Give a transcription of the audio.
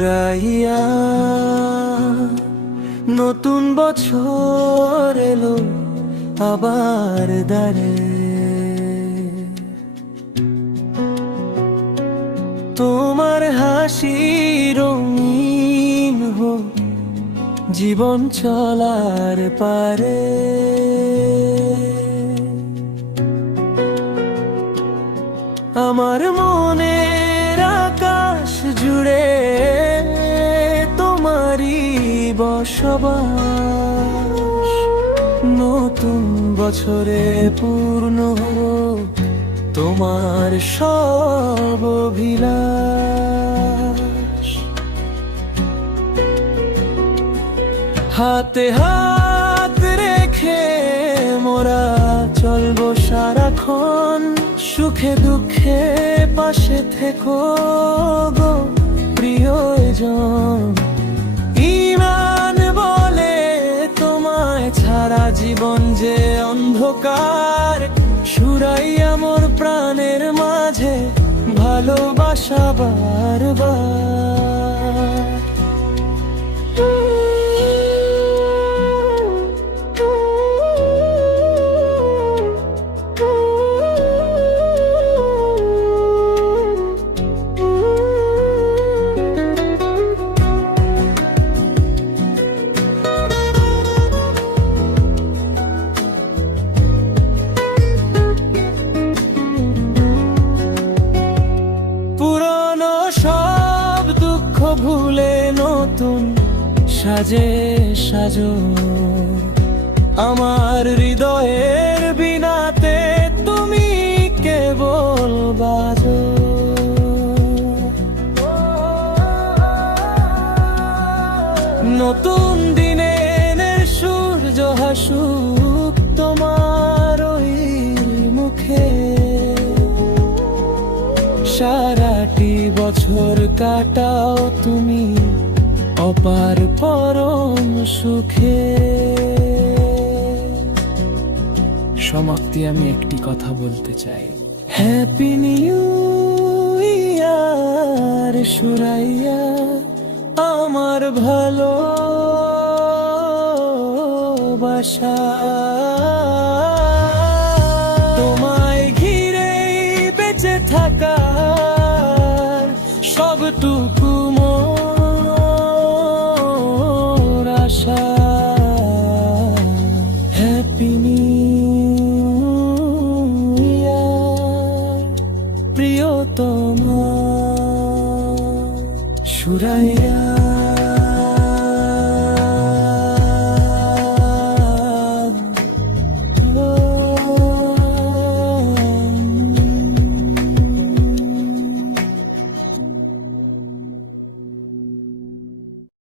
সুরাইয়া নতুন বছর এলো আবার দ্বারে, তোমার হাসি রঙিন হোক জীবন চলার পারে। আমার মনের আকাশ জুড়ে তোমারই বসবাস, নতুন বছরে পূর্ণ হোক তোমার সব অভিলাষ। হাতে হাত রেখে মোরা চলবো সারাক্ষণ, সুখে দুঃখে পাশে থেকো গো প্রিয়জন। ঈমান বলে তোমায় ছাড়া জীবন যে অন্ধকার, সুরাইয়া মোর প্রাণের মাঝে ভালোবাসা বারবার। ভুলে নতুন সাজে সাজো আমার হৃদয়ের বিনাতে, তুমি কেবল বাজো। নতুন দিনের সূর্য হাসুক তোমার ওই মুখে, সারাটি বছর কাটাও তুমি অপার পরম সুখে। সমাপ্তি আমি একটি কথা বলতে চাই। হ্যাপি নিউ ইয়ার সুরাইয়া আমার ভালোবাসা। তোমায় ঘিরেই বেঁচে থাকার সবটুকু মোর আশা। হ্যাপি নিউ ইয়ার প্রিয়তমা সুরাইয়া।